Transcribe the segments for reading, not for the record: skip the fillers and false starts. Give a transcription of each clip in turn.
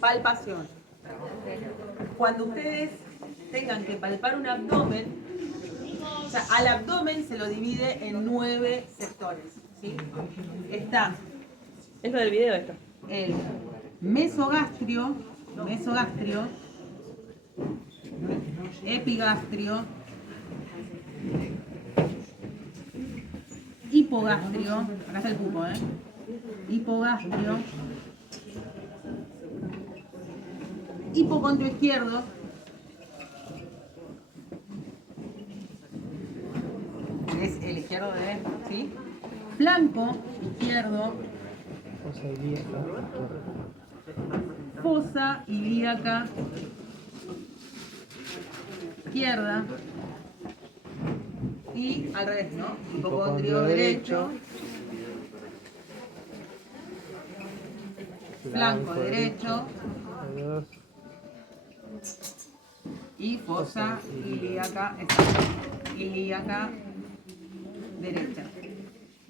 palpación. Cuando ustedes tengan que palpar un abdomen, o sea, al abdomen se lo divide en 9 sectores, ¿sí? Está Es lo del video esto. el mesogastrio, epigastrio, hipogastrio, acá está el pupo, hipogastrio, hipocondrio izquierdo, es el izquierdo de, ¿sí? Flanco izquierdo, fosa ilíaca izquierda y al revés, ¿no? Hipocondrio derecho, flanco derecho y fosa ilíaca derecha.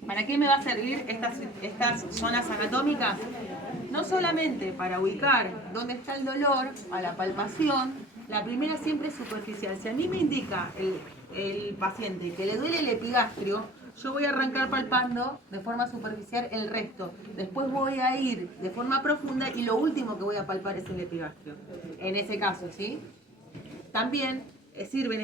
¿Para qué me va a servir estas zonas anatómicas? No solamente para ubicar dónde está el dolor a la palpación, la primera siempre es superficial. Si a mí me indica el paciente que le duele el epigastrio, yo voy a arrancar palpando de forma superficial el resto. Después voy a ir de forma profunda y lo último que voy a palpar es el epigastrio. En ese caso, ¿sí? También sirven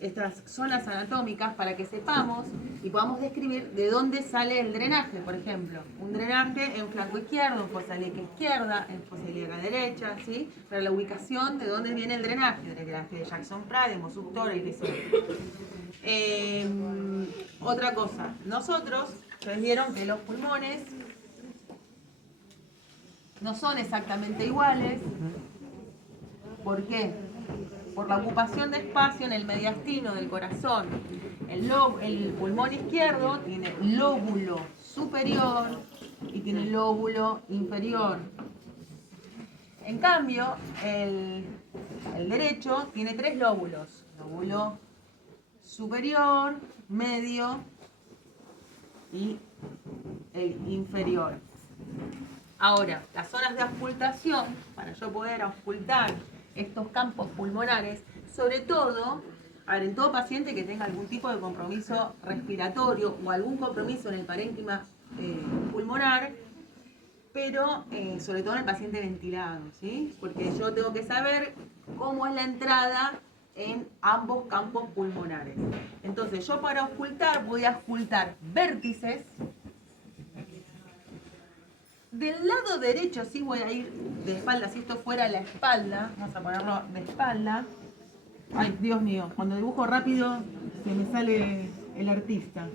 estas zonas anatómicas para que sepamos y podamos describir de dónde sale el drenaje, por ejemplo. Un drenaje en flanco izquierdo, en fosa ilíaca izquierda, en fosa ilíaca derecha, ¿sí? Para la ubicación de dónde viene el drenaje de Jackson-Pratt, hemosuctor y eso. Otra cosa, ustedes vieron que los pulmones no son exactamente iguales. ¿Por qué? Por la ocupación de espacio en el mediastino del corazón. El pulmón izquierdo tiene lóbulo superior y tiene lóbulo inferior. En cambio, el derecho tiene 3 lóbulos. Lóbulo superior, medio y el inferior. Ahora, las zonas de auscultación, para yo poder auscultar estos campos pulmonares, sobre todo, en todo paciente que tenga algún tipo de compromiso respiratorio o algún compromiso en el parénquima pulmonar, pero sobre todo en el paciente ventilado, ¿sí? Porque yo tengo que saber cómo es la entrada en ambos campos pulmonares. Entonces, yo para auscultar voy a auscultar vértices. Del lado derecho sí voy a ir de espalda, si esto fuera la espalda, vamos a ponerlo de espalda. Ay, Dios mío, cuando dibujo rápido se me sale el artista.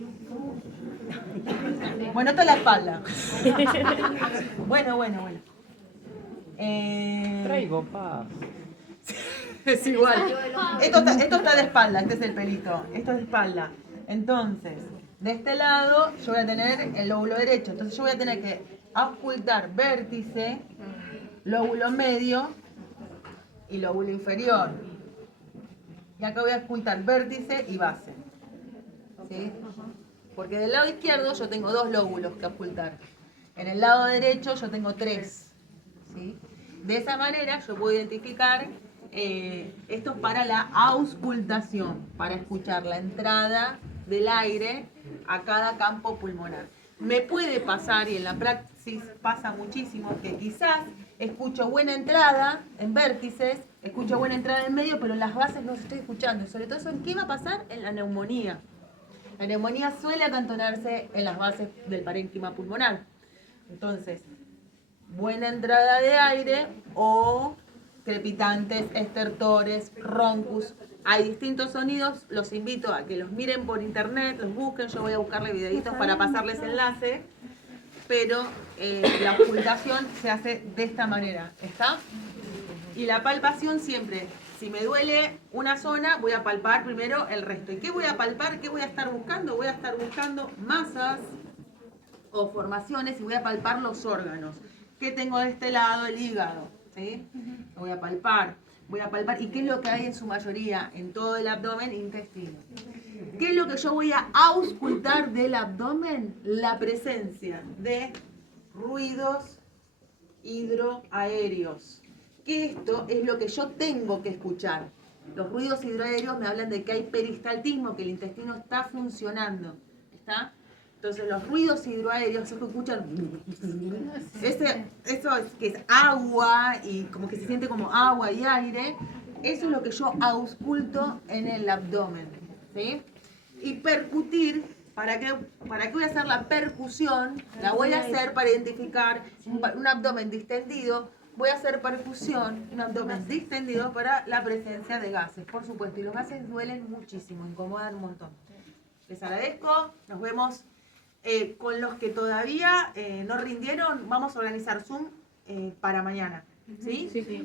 Bueno, esto es la espalda. Bueno. Traigo paz. Es igual. Esto está de espalda, este es el pelito. Esto es de espalda. Entonces, de este lado yo voy a tener el lóbulo derecho. Entonces yo voy a tener que auscultar vértice, lóbulo medio y lóbulo inferior. Y acá voy a auscultar vértice y base. ¿Sí? Porque del lado izquierdo yo tengo 2 lóbulos que auscultar. En el lado derecho yo tengo 3. ¿Sí? De esa manera yo puedo identificar esto es para la auscultación, para escuchar la entrada del aire a cada campo pulmonar. Me puede pasar, y en la praxis pasa muchísimo, que quizás escucho buena entrada en vértices, escucho buena entrada en medio, pero en las bases no estoy escuchando. Sobre todo eso, ¿en qué va a pasar? En la neumonía. La neumonía suele acantonarse en las bases del parénquima pulmonar. Entonces, buena entrada de aire o crepitantes, estertores, roncus. Hay distintos sonidos, los invito a que los miren por internet, los busquen, yo voy a buscarle videitos para pasarles enlace, pero la auscultación se hace de esta manera, ¿está? Y la palpación siempre, si me duele una zona, voy a palpar primero el resto. ¿Y qué voy a palpar? ¿Qué voy a estar buscando? Voy a estar buscando masas o formaciones y voy a palpar los órganos. ¿Qué tengo de este lado? El hígado, ¿sí? Lo voy a palpar. ¿Y qué es lo que hay en su mayoría en todo el abdomen? Intestino. ¿Qué es lo que yo voy a auscultar del abdomen? La presencia de ruidos hidroaéreos. que esto es lo que yo tengo que escuchar. Los ruidos hidroaéreos me hablan de que hay peristaltismo, que el intestino está funcionando. ¿Está? Entonces los ruidos hidroaéreos, se escuchan, eso es que es agua y como que se siente como agua y aire, eso es lo que yo ausculto en el abdomen. ¿Sí? Y percutir, ¿para qué voy a hacer la percusión? La voy a hacer para identificar un abdomen distendido. Voy a hacer percusión, un abdomen distendido para la presencia de gases, por supuesto. Y los gases duelen muchísimo, incomodan un montón. Les agradezco, nos vemos. Con los que todavía no rindieron, vamos a organizar Zoom para mañana. ¿Sí? Sí.